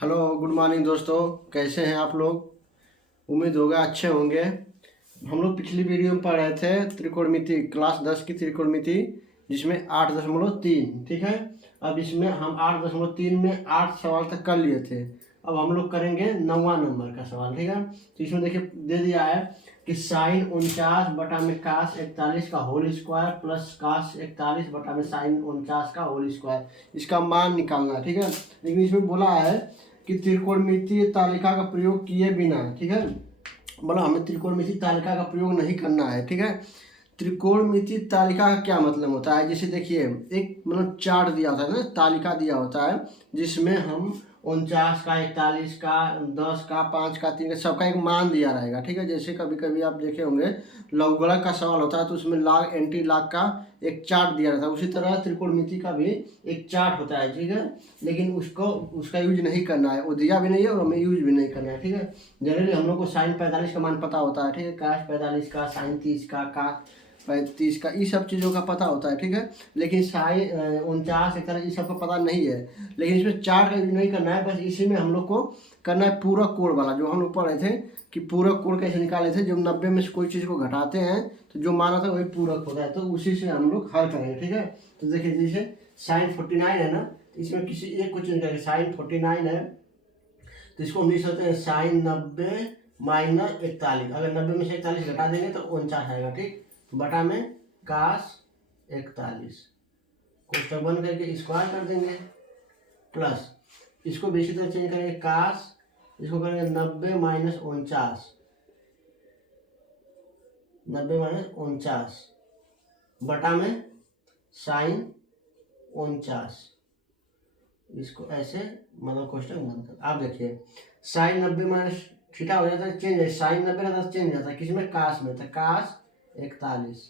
Hello good morning दोस्तों, कैसे हैं आप लोग। उम्मीद होगा अच्छे होंगे। हम लोग पिछली वीडियो में पढ़ रहे थे त्रिकोणमिति क्लास 10 की त्रिकोणमिति, जिसमें 8.3 ठीक है। अब इसमें हम 8.3 में 8 सवाल तक कर लिए थे। अब हम लोग करेंगे 9वां नंबर का सवाल, ठीक है। तो इसमें देखिए दे दिया है कि साइन 49 बटा में कास 41 का होल स्क्वायर प्लस कास 41 बटा में साइन 49 का होल स्क्वायर, इसका मान निकालना है, ठीक है। लेकिन इसमें बोला है कि त्रिकोणमितीय तालिका का प्रयोग किए बिना, ठीक है, मतलब हमें त्रिकोणमितीय तालिका का प्रयोग नहीं करना है, ठीक है। त्रिकोणमितीय तालिका का क्या मतलब होता है, जैसे देखिए एक मतलब चार्ट दिया होता है ना, तालिका दिया होता है जिसमें हम 49 का, 41 का, 10 का, 5 का, 3 का, सबका एक मान दिया रहेगा, ठीक है। जैसे कभी कभी आप देखे होंगे लघुगणक का सवाल होता है तो उसमें लाग एंटी लाग का एक चार्ट दिया रहता है, उसी तरह त्रिकोणमिति का भी एक चार्ट होता है, ठीक है। लेकिन उसका यूज नहीं करना है, वो दिया भी नहीं है और हमें यूज भी नहीं करना है, ठीक है। जनरली हम लोग को साइन 45 का मान पता होता है, ठीक है, काश 45 का, साइन 30 का 35 का, ये सब चीज़ों का पता होता है, ठीक है। लेकिन साइन 49 एक तरह ये सब का पता नहीं है। लेकिन इसमें चार्ट का यूज नहीं करना है, बस इसी में हम लोग को करना है पूरक कोण वाला, जो हम लोग पढ़ रहे थे कि पूरक कोण कैसे निकाले थे। जब 90 में से कोई चीज़ को घटाते हैं तो जो मान आता है वही पूरक होता है, तो उसी से हम लोग हल करेंगे, ठीक है। तो देखिए जैसे साइन 49 है ना, तो इसमें किसी एक को चेंज करेंगे। साइन 49 है तो इसको हम लिख सकते हैं साइन 90 माइनस 41। अगर 90 में से 41 घटा देंगे तो 49 आएगा, ठीक, बटा में कास 41 कोष्टक बंद करके स्क्वायर कर देंगे, प्लस इसको भी इसी तरह चेंज करेंगे, कास इसको करेंगे 90 माइनस 49, 90 माइनस 49 बटा में साइन 49, इसको ऐसे मतलब क्वेश्चन बंद कर। आप देखिए साइन 90 माइनस थीटा हो जाता है चेंज है, साइन 90 रहता है चेंज हो जाता है, किसमें, कास में, तो कास 41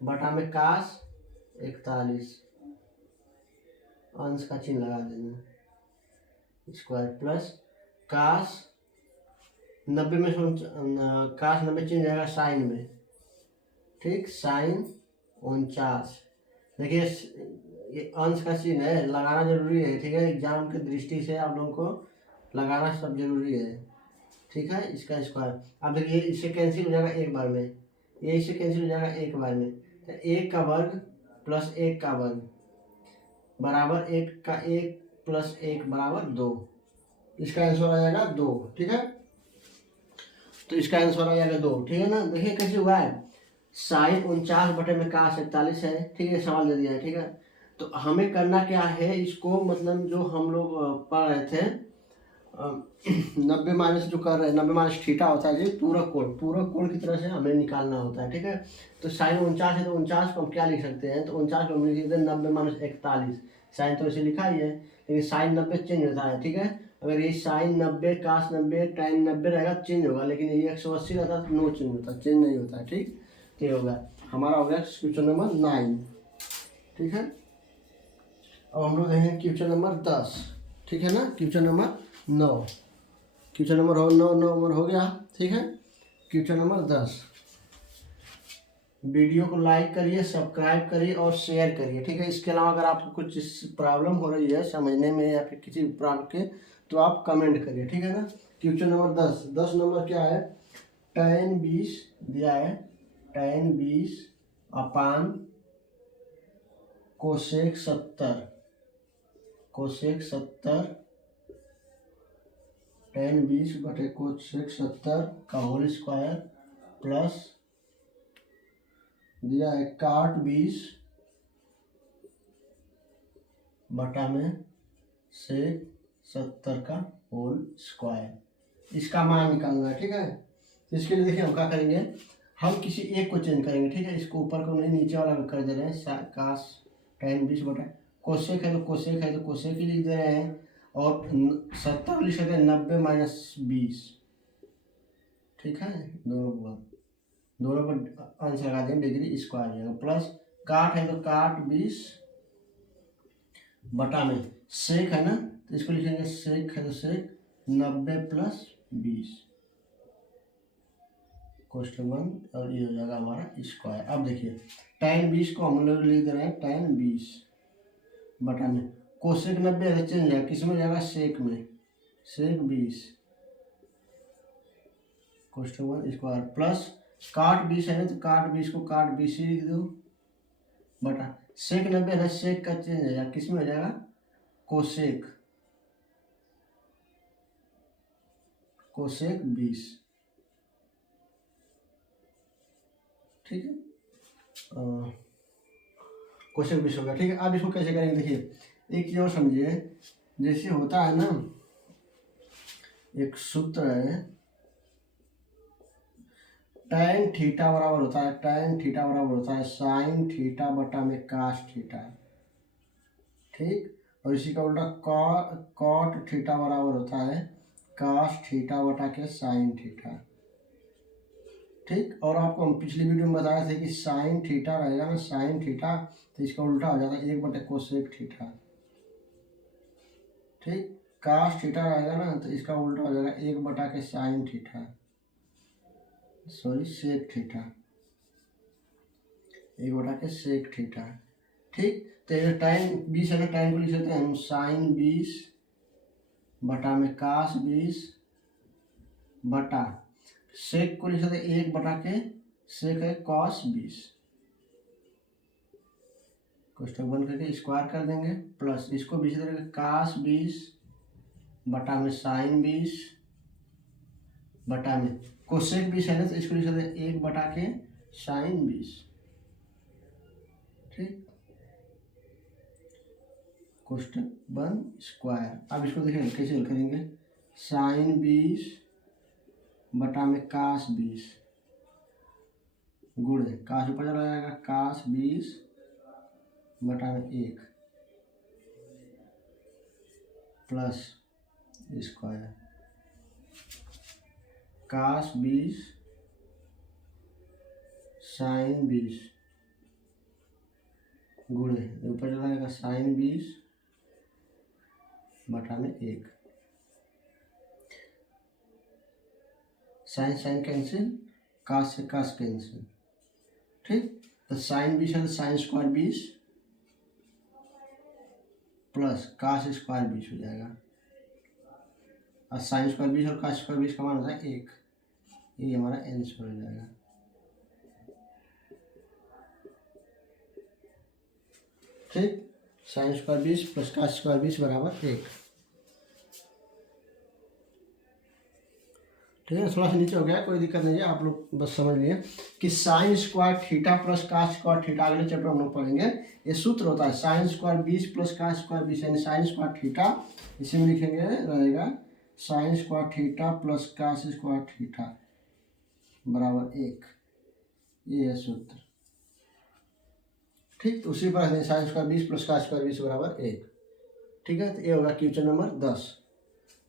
बटा में कास 41, अंश का चिन्ह लगा देना, स्क्वायर प्लस कास 90 में कास 90 चेंज जाएगा साइन में, ठीक, साइन 49। देखिए ये अंश का चिन्ह है, लगाना जरूरी है, ठीक है। एग्जाम की दृष्टि से आप लोगों को लगाना सब जरूरी है, ठीक है। इसका स्क्वायर अब देखिए इससे कैंसिल हो जाएगा एक बार में, ये इससे कैंसिल हो जाएगा एक बार में, तो 1 का वर्ग प्लस 1 का वर्ग बराबर 1 का 1 प्लस 1 बराबर 2, इसका आंसर आ जाएगा 2, ठीक है। तो इसका आंसर आ जाएगा 2, ठीक है ना। देखिए कैसे हुआ है, साइन 49 बटे में कास 41 है, ठीक है, सवाल दे दिया है, ठीक है। तो हमें करना क्या है, इसको मतलब जो हम लोग पढ़ रहे थे 90 माइनस जो कर रहे हैं, 90 माइनस थीटा होता है जी पूरक कोण की तरह से हमें निकालना होता है, ठीक है। तो साइन 49 है तो 49 को हम क्या लिख सकते हैं, तो 49 को हम लिख सकते हैं 90 माइनस 41, साइन तो ऐसे लिखा ही है, लेकिन साइन 90 चेंज होता है, ठीक है। अगर ये साइन 90 कास 90 टाइन 90 रहेगा चेंज होगा, लेकिन ये 180 रहता तो नो चेंज होता, चेंज नहीं होता है, ठीक। तो ये होगा हमारा हो गया क्वेश्चन नंबर 9, ठीक है। अब हम लोग देखेंगे क्वेश्चन नंबर 10, ठीक है ना, question number 9, question number 9 number हो गया, ठीक है। क्वेश्चन नंबर 10, वीडियो को लाइक करिए, सब्सक्राइब करिए और शेयर करिए, ठीक है। इसके अलावा अगर आपको कुछ प्रॉब्लम हो रही है समझने में या फिर किसी प्रॉब्लम के, तो आप कमेंट करिए, ठीक है ना। क्वेश्चन नंबर 10 नंबर क्या है, tan 20 दिया है, tan 20 अपान कोसेक 70, कोसेक 70 tan 20 बटे कोसेक 70 का होल स्क्वायर प्लस दिया है काट 20 बटा में सेक 70 का होल स्क्वायर, इसका मान निकालना है, ठीक है। तो इसके लिए देखिए हम क्या करेंगे, हम किसी एक को चेंज करेंगे, ठीक है। इसको ऊपर को नहीं नीचे वाला भी कर दे रहे हैं, कास tan 20 बटा कोसेक है तो कोसेक है तो कोसेक ही लिख दे रहे हैं, और 70 लिख सकते हैं 90 माइनस 20, ठीक है। दोनों पर आंसर लगा देंगे, डिग्री स्क्वायर हो जाएगा, प्लस काट है तो काट 20 बटा में सेक है ना, तो इसको लिखेंगे सेक है तो सेक 90 प्लस 20 क्वेश्चन 1, और ये हो जाएगा हमारा स्क्वायर। अब देखिए tan 20 को हम लोग लिख दे रहे हैं tan 20 बटा में कोसेक 90 चेंज जाएगा, किस में जाएगा, सेक में, सेक 20 कोष्टक 1 स्क्वायर प्लस काट 20 है ना, तो काट 20 को काट 20 ही लिख दो बटा सेक 90 है ना, सेक का चेंज हो जाएगा, किस में हो जाएगा, कोसेक, कोसेक 20। ठीक है, कोसेक 20 हो गया। ठीक है, अब इसको कैसे करेंगे देखिए, एक चीज और समझिए, जैसे होता है ना, एक सूत्र है, tan थीटा बराबर होता है, tan थीटा बराबर होता है साइन थीटा बटा में कास थीटा। ठीक, और इसी का उल्टा कॉट थीटा बराबर होता है कास थीटा बटा के साइन थीटा। ठीक, और आपको हम पिछली वीडियो में बताए थे कि साइन थीटा रहेगा ना, साइन थीटा, तो इसका उल्टा हो जाता है 1 बटे कोसेक थीटा। ठीक, कास थीटा रहेगा ना, तो इसका उल्टा हो जाएगा 1 बटा के sine theta, sorry sec theta, 1 बटा के सेक थीटा। ठीक, तो ये टाइन 20 है ना, टाइन को लिख सकते हैं हम साइन 20 बटा में कास 20 बटा सेक को लिख सकते हैं 1 बटा के सेक है कॉस 20, कोष्टक बंद करके स्क्वायर कर देंगे, प्लस इसको भी इसी तरह कास 20 बटा में साइन 20 बटा में कोसेक 20 है ना, तो इसको लिख सकते हैं 1 बटा के साइन 20। ठीक, कोष्टक बंद स्क्वायर। अब इसको देखेंगे कैसे हल करेंगे, साइन 20 बटा में कास 20 गुणे कास ऊपर चला जाएगा, कास 20 बटा में 1 प्लस स्क्वायर कास 20 साइन 20 गुणे ऊपर चला जाएगा साइन 20 बटा में 1, साइन साइन कैंसिल, कास से कास कैंसिल। ठीक, तो साइन 20 है तो sine square 20 plus cos square 20 हो जाएगा, और साइन स्क्वायर 20 और कास स्क्वायर 20 का मान होता है 1, ये हमारा आंसर हो जाएगा। ठीक, sine square 20 plus cos square 20 बराबर 1। ठीक है, थोड़ा सा नीचे हो गया, कोई दिक्कत नहीं है, आप लोग बस समझ लिए कि sine square theta plus cos square theta, अगले चैप्टर हम लोग पढ़ेंगे। ये सूत्र होता है sine square 20 plus cos square 20, यानी साइन स्क्वायर थीटा, इसी में लिखेंगे रहेगा sine square theta plus cos square theta बराबर 1, ये है सूत्र। ठीक, तो उसी पर sine square 20 plus cos square 20 बराबर 1। ठीक है, तो ये होगा क्वेश्चन नंबर 10।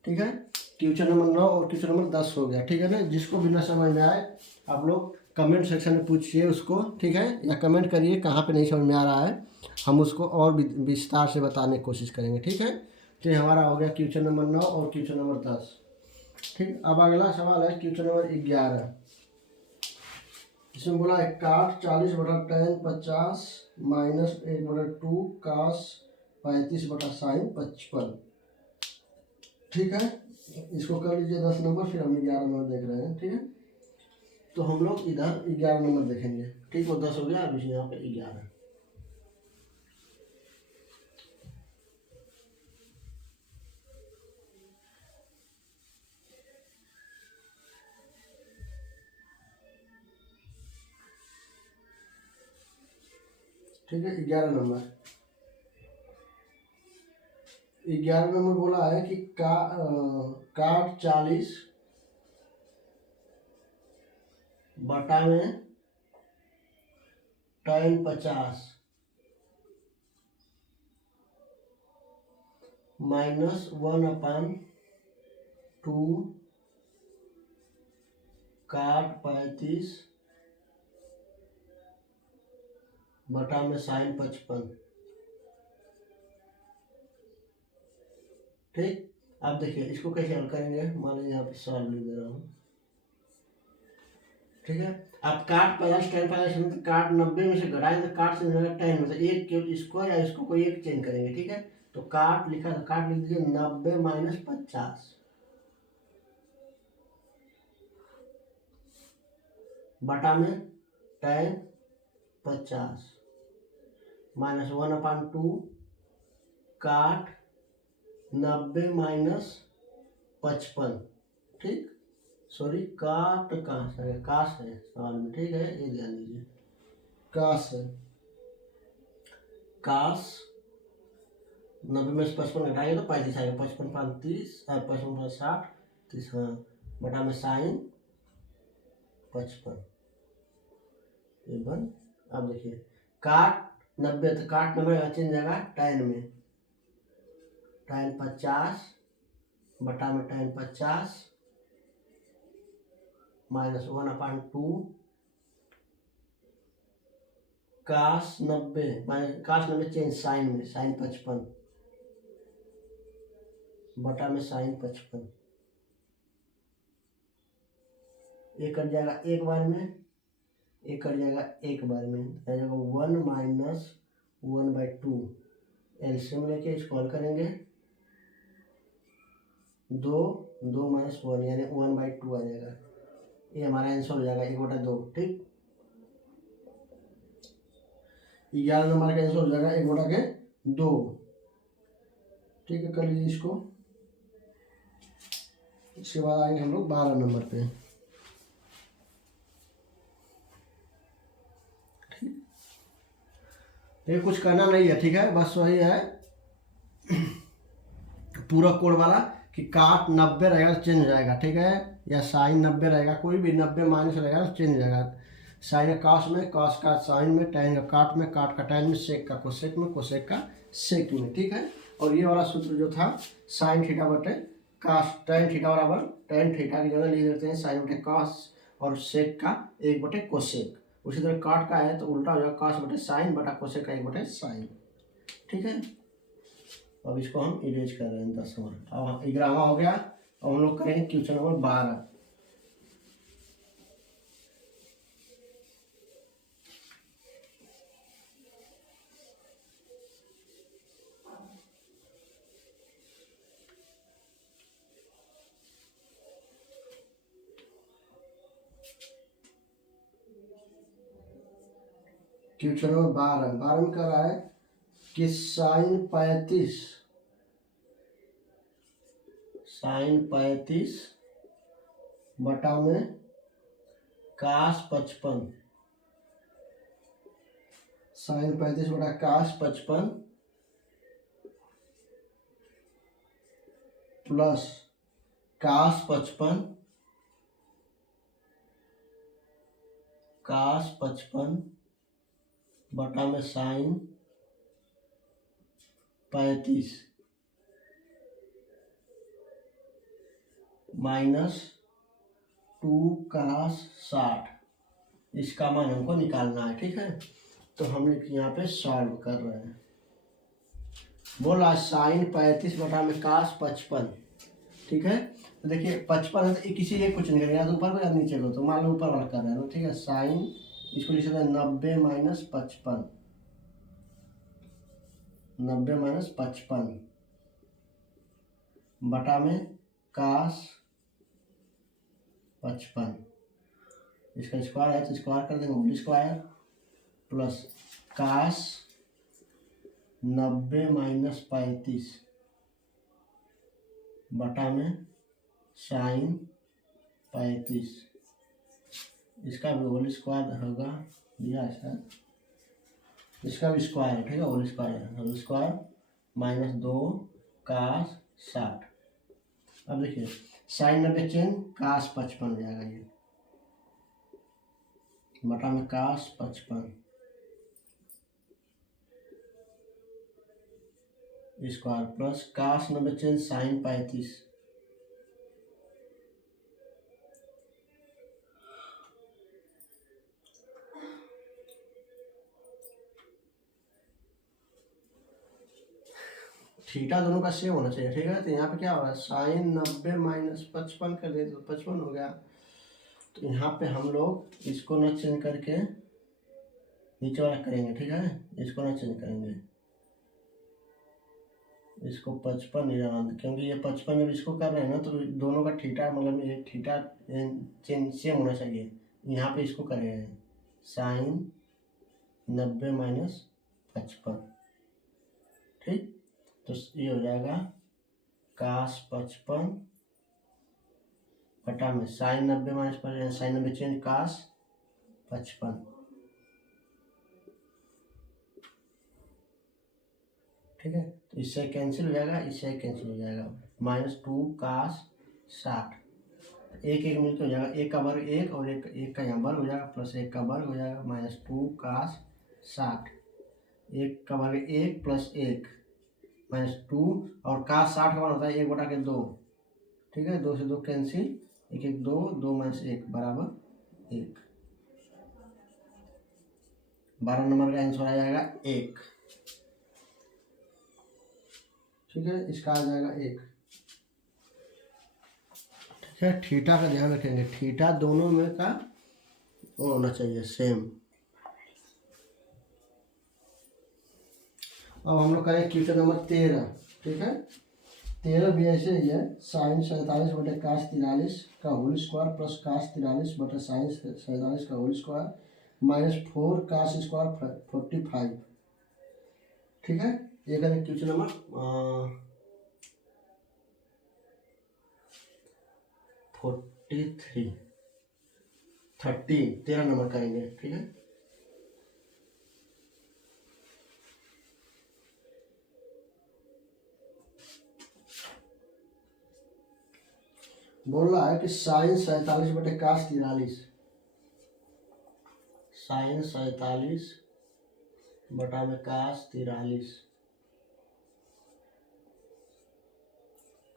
ठीक है, क्वेश्चन नंबर 9 और क्वेश्चन नंबर 10 हो गया। ठीक है ना, जिसको भी ना समझ में आए आप लोग कमेंट सेक्शन में पूछिए उसको, ठीक है, या कमेंट करिए कहाँ पे नहीं समझ में आ रहा है, हम उसको और विस्तार से बताने की कोशिश करेंगे। ठीक है, तो ये हमारा हो गया क्वेश्चन नंबर 9 और क्वेश्चन नंबर 10। ठीक, अब अगला सवाल है क्वेश्चन नंबर 11। इसमें बोला है काट 40 बटा tan 50 माइनस 1 बटा 2 कास 35 बटा साइन 55। ठीक है, इसको कर लीजिए 10 नंबर, फिर हम 11 नंबर देख रहे हैं। ठीक है, तो हम लोग इधर 11 नंबर देखेंगे। ठीक, वो 10 हो गया, अब यहाँ पे 11। ठीक है, 11 नंबर, 11 नंबर बोला है कि काट 40 बटा में tan 50 माइनस 1/2 काट 35 बटा में साइन 55। ठीक, अब देखिए इसको कैसे हल करेंगे, मान लीजिए यहाँ पे सॉल्व लिख दे रहा हूँ। ठीक है, आप काट 50 tan 50 तो काट 90 में से घटाएं तो काट से मिलेगा tan में से एक, केवल इसको या इसको कोई एक चेंज करेंगे। ठीक है, तो काट लिखा तो काट लिख दीजिए 90 माइनस 50, बटा में tan 50 माइनस 1/2 काट 90 माइनस 55। ठीक, सॉरी काट कहाँ से है, काश है सवाल में, ठीक है ये ध्यान दीजिए, काश है, काश 90 में से 55 घटाइए तो 35 आएगा, 55 5 30, 55 5 60 30, हाँ बटा में साइन 55 ये बन। अब देखिए काट 90 तो काट 90 चेंज जाएगा tan में, tan 50 बटा में tan 50 माइनस 1/2 काश 90 काश 90 चेंज साइन में, साइन 55 बटा में साइन 55। एक कट जाएगा एक बार में, एक कट जाएगा एक बार में, आ जाएगा 1 माइनस 1/2। एलसीएम लेके इसको हल करेंगे, 2 माइनस 1 यानी 1/2 आ जाएगा, ये हमारा आंसर हो जाएगा 1/2। ठीक, 11 नंबर का आंसर हो जाएगा 1/2। ठीक है, कर लीजिए इसको। इसके बाद आएंगे हम लोग 12 नंबर पे। ये कुछ करना नहीं है, ठीक है, बस वही है पूरा कोड वाला कि काट 90 रहेगा तो चेंज हो जाएगा, ठीक है, या साइन 90 रहेगा, कोई भी 90 माइनस रहेगा तो चेंज हो जाएगा। साइन काश में, काश का साइन में, टैन का काट में, काट का टैन में, सेक का कोसेक में, कोसेक का सेक में। ठीक है, और ये वाला सूत्र जो था साइन थीटा बटे काश टैन थीटा बराबर टैन थीटा की जगह लिख देते हैं साइन बटे काश और सेक का 1/कोसेक। उसी तरह काट का है तो उल्टा हो जाएगा काश बटे साइन बटा कोसेक का 1/साइन। ठीक है, अब इसको हम इरेज कर रहे हैं 10 नंबर। अब 11वां हो गया। अब हम लोग करेंगे क्वेश्चन नंबर 12। क्वेश्चन नंबर 12 में कह रहा है कि साइन 35 बटा में काश 55, साइन 35 बटा काश 55 प्लस काश 55 बटा में साइन 35 माइनस 2 काश 60। इसका मान हमको निकालना है। ठीक है, तो हम यहाँ पे सॉल्व कर रहे हैं। बोला साइन 35 बटा में काश 55। ठीक है, तो देखिए 55 है तो किसी एक कुछ निकलेगा, या तो ऊपर को या नीचे को, तो मान लो ऊपर वाला कर रहे हैं ना। ठीक है, साइन इसको लिख सकते हैं 90 माइनस 55, 90 माइनस 55 बटा में काश 55। इसका स्क्वायर है तो स्क्वायर कर देंगे, होल स्क्वायर प्लस काश 90 माइनस 35 बटा में साइन 35। इसका भी होल स्क्वायर होगा, दिया है, इसका भी स्क्वायर है। ठीक है, होल स्क्वायर है, होल स्क्वायर माइनस 2 काश 60। अब देखिए साइन 90 चेंज काश 55 हो जाएगा, ये बटा में काश 55 स्क्वायर प्लस काश 90 चेंज साइन 35 थीटा दोनों का सेम होना चाहिए। ठीक है, तो यहाँ पे क्या हो रहा है साइन 90 माइनस 55 कर दे तो 55 हो गया। तो यहाँ पे हम लोग इसको ना चेंज करके नीचे वाला करेंगे। ठीक है, इसको ना चेंज करेंगे, इसको 55 नहीं जाना, क्योंकि ये 55 जब इसको कर रहे हैं ना तो दोनों का थीटा मतलब ये थीटा चेंज सेम होना चाहिए। यहाँ पे इसको करेंगे साइन 90 माइनस 55, ठीक। तो ये हो जाएगा कास 55 बटा में साइन 90 माइनस साइन 90 चेंज कास 55, ठीक है। तो इससे कैंसिल हो जाएगा, इससे कैंसिल हो जाएगा, -2 कास 60, एक एक मिलकर हो जाएगा, एक का वर्ग एक और एक का यहाँ वर्ग हो जाएगा, प्लस एक का वर्ग हो जाएगा, -2 कास 60, एक का वर्ग एक प्लस एक -2 और कास 60 का मान होता है 1/2, ठीक है। 2 से 2 कैंसिल, 1 1 2, 2 - 1 बराबर 1। 12 नंबर का आंसर आ जाएगा 1, ठीक है। इसका आ जाएगा 1, ठीक है। थीटा का ध्यान रखेंगे, थीटा दोनों में का वो होना चाहिए सेम। अब हम लोग करें क्वेश्चन नंबर 13, ठीक है। 13 भी ऐसे ही है, साइन 47 बटे कास 43 का होल स्क्वायर प्लस कास 43 बटे साइन 47 का होल स्क्वायर -4 कास स्क्वायर 45, ठीक है। ये करें क्वेश्चन नंबर 13 नंबर करेंगे, ठीक है। बोल रहा है कि साइन 47 बटे कास 43, साइन 47 बटा में कास 43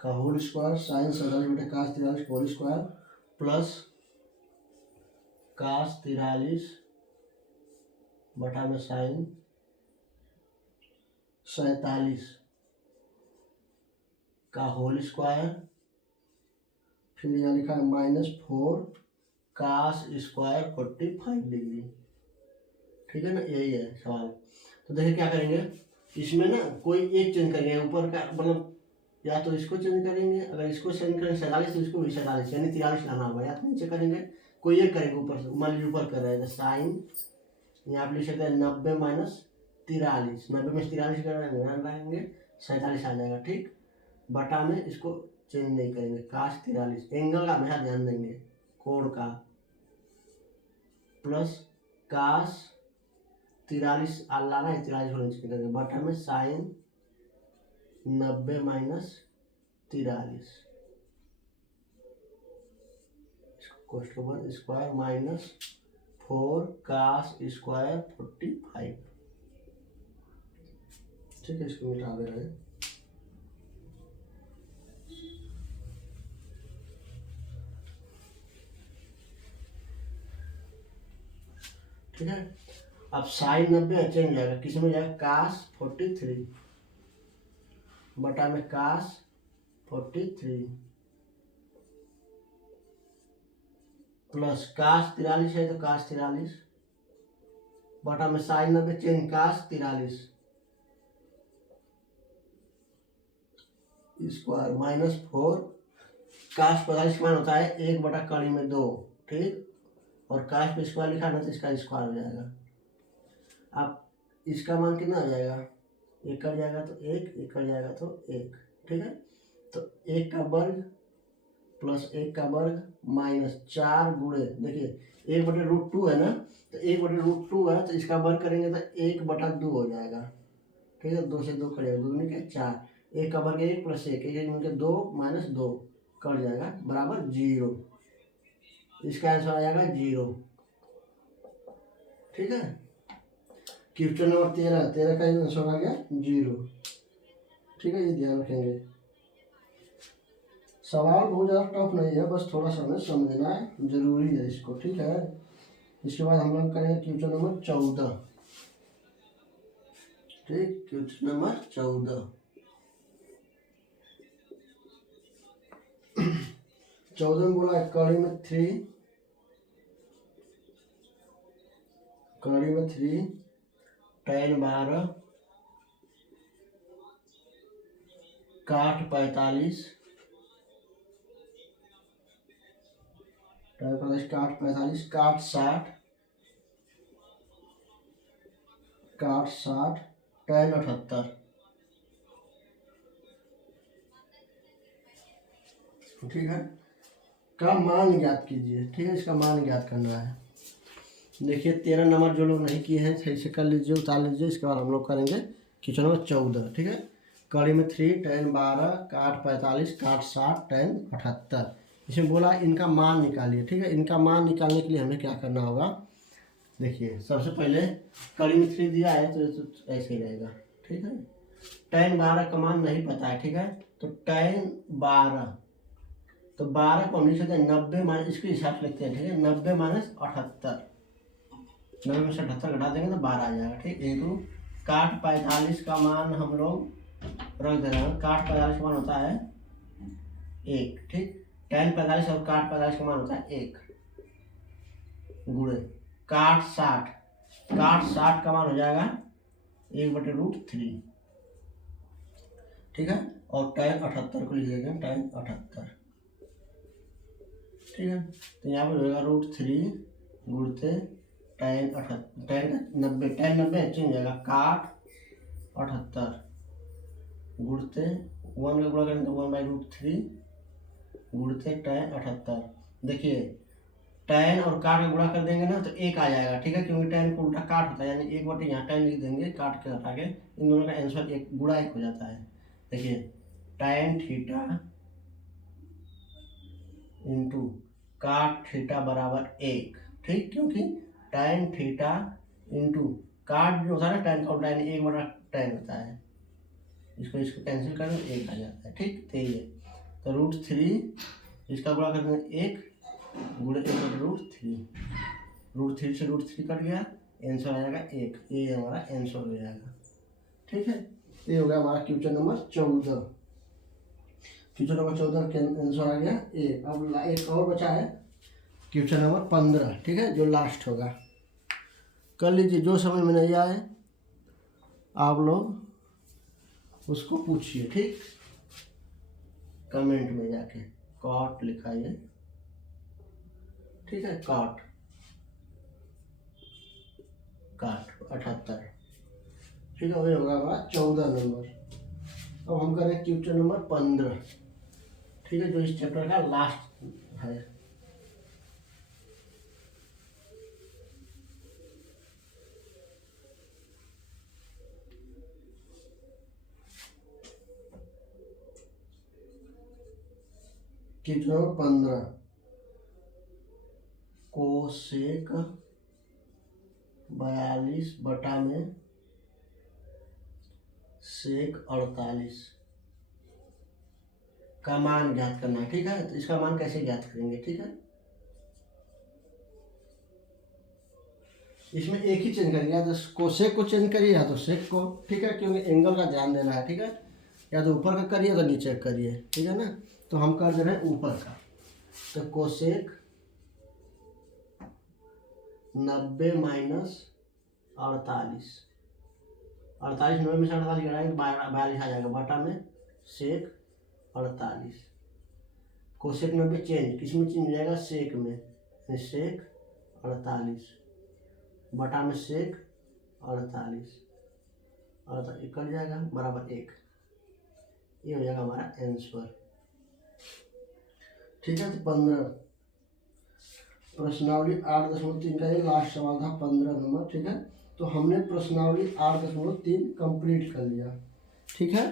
का होल स्क्वायर, साइन 47 बटे कास 43 का होल स्क्वायर प्लस कास 43 बटा में साइन 47 का होल स्क्वायर, फिर यहाँ लिखा है -4 कास स्क्वायर 45 डिग्री, ठीक है ना। यही है सवाल। तो देखिए क्या करेंगे, इसमें ना कोई एक चेंज करेंगे, ऊपर का मतलब या तो इसको चेंज करेंगे, अगर इसको चेंज करेंगे 47 तो इसको भी 47 यानी 43 लाना होगा, या तो नीचे करेंगे कोई एक करेंगे, ऊपर से मान लीजिए ऊपर कर रहे हैं साइन, यहाँ आप लिख सकते हैं 90 माइनस 43, 90 में 43 लगाएंगे 47 आ जाएगा, ठीक। बटा में इसको चेंज नहीं करेंगे, काश 43 एंगल का हमेशा ध्यान देंगे, कोण का, प्लस काश 43 लाना है, 43 को नीचे करेंगे, बटा में sine 90 minus 43 square -4 cos square 45, ठीक है। इसको मिटा दे रहे हैं, ठीक है। अब साइन 90 चेंज जाएगा, किस में जाएगा, कास 43 बटा में कास 43 प्लस कास 43 है तो कास 43 बटा में साइन 90 चेंज कास 43 स्क्वायर -4 कास 45 मान होता है 1/2, ठीक। और काश पे स्क्वायर लिखा ना तो इसका स्क्वायर हो जाएगा। अब इसका मान कितना हो जाएगा, एक कट जाएगा तो एक कट जाएगा तो एक, ठीक है। तो 1 का वर्ग प्लस 1 का वर्ग -4 गुणे, देखिए 1/√2 है ना, तो 1/√2 है तो इसका वर्ग करेंगे तो 1/2 हो जाएगा, ठीक है। 2 से 2 कट जाएगा, 2 दूनी के 4, 1 का वर्ग 1 प्लस 1 मिलकर 2 - 2 कट जाएगा बराबर 0, इसका आंसर आ जाएगा 0, ठीक है। क्वेश्चन नंबर 13 का आंसर आ गया 0, ठीक है। ये ध्यान रखेंगे, सवाल बहुत ज़्यादा टफ नहीं है, बस थोड़ा सा हमें समझना है, जरूरी है इसको, ठीक है। इसके बाद हम लोग करेंगे क्वेश्चन नंबर 14, ठीक। क्वेश्चन नंबर 14 में बोला है कड़ी में 3 tan 12 काट 45 tan 45 काट 45 काट 60 काट 60 tan 78। ठीक है, का मान ज्ञात कीजिए। ठीक है, इसका मान ज्ञात करना है। देखिए 13 नंबर जो लोग नहीं किए हैं सही से कर लीजिए, उतार लीजिए। इसके बाद हम लोग करेंगे क्वेश्चन नंबर 14। ठीक है, कड़ी में 3 tan 12 काट 45 काट 60 tan 78। इसमें बोला इनका मान निकालिए। ठीक है, इनका मान निकालने के लिए हमें क्या करना होगा, देखिए सबसे पहले कड़ी में 3 दिया है तो ऐसे ही रहेगा। ठीक है, tan 12 का मान नहीं पता है। ठीक है, तो tan 12, तो 12 को हम लिख सकते हैं 90 माइनस, इसके हिसाब से लिखते हैं। ठीक है, 90 माइनस 78, 90 में से 78 घटा देंगे तो 12 आ जाएगा। ठीक, इंटू काट 45 का मान हम लोग रख दे रहे हैं। काट 45 का मान होता है 1। ठीक, tan 45 और काट 45 का मान होता है 1 गुणे काट 60, काट 60 का मान हो जाएगा 1/√3। ठीक है, और tan 78 को लिख देंगे tan 78। ठीक है, तो यहाँ पर होगा √3 गुणते tan 78, tan 90, tan 90 चेंज हो जाएगा काट 78 गुणते 1 का गुणा करेंगे तो 1/√3 गुणते tan 78। देखिए tan और काट का गुणा कर देंगे ना तो 1 आ जाएगा। ठीक है, क्योंकि tan को उल्टा काट होता है, यानी 1 बटे यहाँ tan लिख देंगे, काट के हटा के इन दोनों का आंसर 1 गुणा 1 हो जाता है। देखिए tan थीटा इंटू काट थीटा बराबर 1। ठीक, क्योंकि tan थीटा इंटू काट जो होता है ना tan का उल्टा, यानी 1/tan होता है। इसको कैंसिल कर दें 1 आ जाता है। ठीक, तो ये तो √3 इसका गुणा कर देंगे 1 गुणे 1/√3, √3 से √3 कट गया, आंसर आ जाएगा 1। ये हमारा आंसर हो जाएगा। ठीक है, ये हो गया हमारा क्वेश्चन नंबर 14। क्वेश्चन नंबर 14 का आंसर आ गया 1। अब एक और बचा है क्वेश्चन नंबर 15। ठीक है, जो लास्ट होगा। कर लीजिए, जो समझ में नहीं आए आप लोग उसको पूछिए। ठीक, कमेंट में जाके कॉट लिखाइए। ठीक है, काट 78। ठीक है, वही होगा हमारा 14 नंबर। अब हम करें क्वेश्चन नंबर 15। ठीक है, जो इस चैप्टर का लास्ट है। क्वेश्चन नंबर 15, कोसेक 42 बटा में सेक 48 का मान ज्ञात करना है। ठीक है, तो इसका मान कैसे ज्ञात करेंगे। ठीक है, इसमें एक ही चेंज करिए, या तो कोसेक को चेंज करिए या तो सेक को। ठीक है, क्योंकि एंगल का ध्यान देना है। ठीक है, या तो ऊपर का करिए या तो नीचे का करिए। ठीक है ना, तो हम कर दे रहे हैं ऊपर का। तो कोसेक 90 माइनस 48, 48 90 में से 48 घटाएंगे 42 आ जाएगा, बटा में सेक 48। कोसेक 90 चेंज किस में चेंज हो जाएगा, सेक में, सेक 48 बटा में सेक 48 कट जाएगा बराबर 1। ये हो जाएगा हमारा आंसर। ठीक है, तो 15 प्रश्नावली 8.3 का ये लास्ट सवाल था, 15 नंबर। ठीक है, तो हमने प्रश्नावली 8.3 कंप्लीट कर लिया। ठीक है,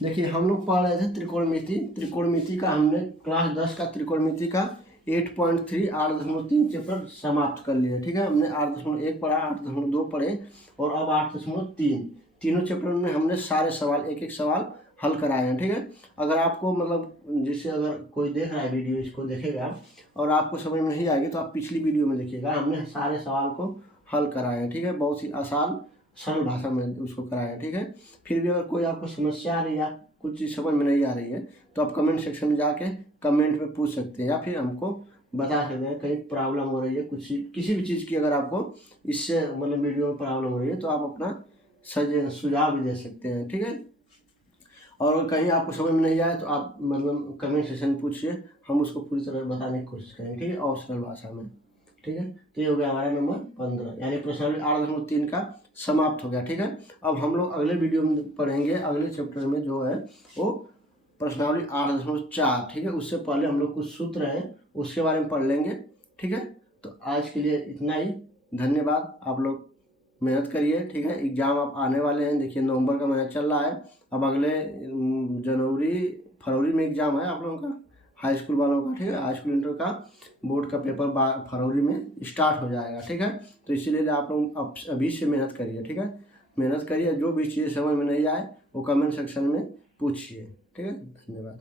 देखिए हम लोग पढ़ रहे थे त्रिकोणमिति। त्रिकोणमिति का हमने क्लास 10 का त्रिकोणमिति का 8.3 8.3 चैप्टर समाप्त कर लिया। ठीक है, हमने 8.1 पढ़ा, 8.2 पढ़े और अब 8.3 तीनों चैप्टर में हमने सारे सवाल एक एक सवाल हल कराए हैं। ठीक है, अगर आपको मतलब जैसे अगर कोई देख रहा है वीडियो, इसको देखेगा और आपको समझ में नहीं आएगी तो आप पिछली वीडियो में देखिएगा, हमने सारे सवाल को हल कराए हैं। ठीक है, बहुत ही आसान सरल भाषा में उसको कराया है। ठीक है, फिर भी अगर कोई आपको समस्या आ रही है, कुछ चीज़ समझ में नहीं आ रही है तो आप कमेंट सेक्शन में जाके कमेंट में पूछ सकते हैं, या फिर हमको बता सकते हैं कहीं प्रॉब्लम हो रही है, कुछ किसी भी चीज़ की अगर आपको इससे मतलब वीडियो में प्रॉब्लम हो रही है तो आप अपना सुझाव भी दे सकते हैं। ठीक है, और कहीं आपको समझ में नहीं आए तो आप मतलब कमेंट सेक्शन में पूछिए, हम उसको पूरी तरह बताने की कोशिश करेंगे, ठीक है, और सरल भाषा में, ठीक है। तो ये हो गया हमारा नंबर 15, यानी प्रश्नावली 8.3 का समाप्त हो गया, ठीक है। अब हम लोग अगले वीडियो में पढ़ेंगे, अगले चैप्टर में जो है वो प्रश्नावली 8.4, ठीक है। उससे पहले हम लोग कुछ सूत्र हैं उसके बारे में पढ़ लेंगे, ठीक है। तो आज के लिए इतना ही, धन्यवाद। आप लोग मेहनत करिए, ठीक है। एग्ज़ाम आप आने वाले हैं, देखिए नवंबर का महीना चल रहा है, अब अगले जनवरी फरवरी में एग्ज़ाम है आप लोगों का, हाई स्कूल वालों का, ठीक है। हाई स्कूल इंटर का बोर्ड का पेपर फरवरी में स्टार्ट हो जाएगा, ठीक है। तो इसीलिए आप लोग अभी से मेहनत करिए, ठीक है। मेहनत करिए, जो भी चीज़ समझ में नहीं आए वो कमेंट सेक्शन में पूछिए, ठीक है। धन्यवाद।